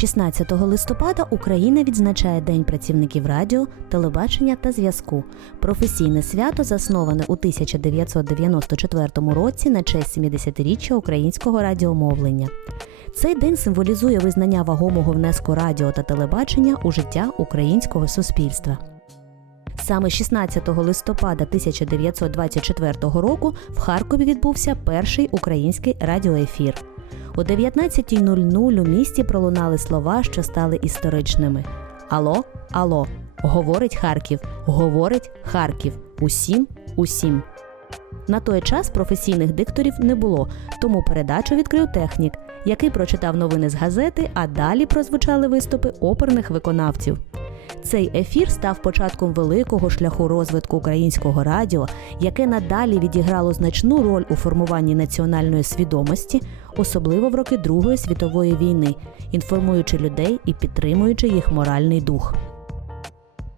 16 листопада Україна відзначає День працівників радіо, телебачення та зв'язку. Професійне свято засноване у 1994 році на честь 70-річчя українського радіомовлення. Цей день символізує визнання вагомого внеску радіо та телебачення у життя українського суспільства. Саме 16 листопада 1924 року в Харкові відбувся перший український радіоефір. О 19.00 у місті пролунали слова, що стали історичними. Алло, алло, говорить Харків, говорить Харків. Усім, усім. На той час професійних дикторів не було, тому передачу відкрив технік, який прочитав новини з газети, а далі прозвучали виступи оперних виконавців. Цей ефір став початком великого шляху розвитку українського радіо, яке надалі відіграло значну роль у формуванні національної свідомості, особливо в роки Другої світової війни, інформуючи людей і підтримуючи їх моральний дух.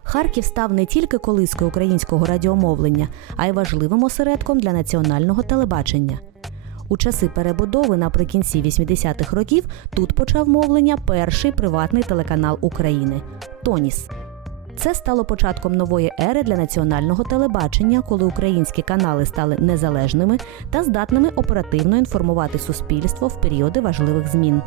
Харків став не тільки колискою українського радіомовлення, а й важливим осередком для національного телебачення. У часи перебудови наприкінці 80-х років тут почав мовлення перший приватний телеканал України Тоніс. Це стало початком нової ери для національного телебачення, коли українські канали стали незалежними та здатними оперативно інформувати суспільство в періоди важливих змін.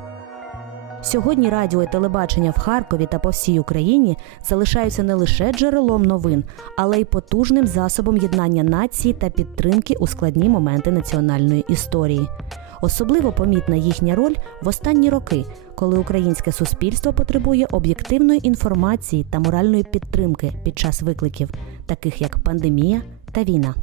Сьогодні радіо і телебачення в Харкові та по всій Україні залишаються не лише джерелом новин, але й потужним засобом єднання нації та підтримки у складні моменти національної історії. Особливо помітна їхня роль в останні роки, коли українське суспільство потребує об'єктивної інформації та моральної підтримки під час викликів, таких як пандемія та війна.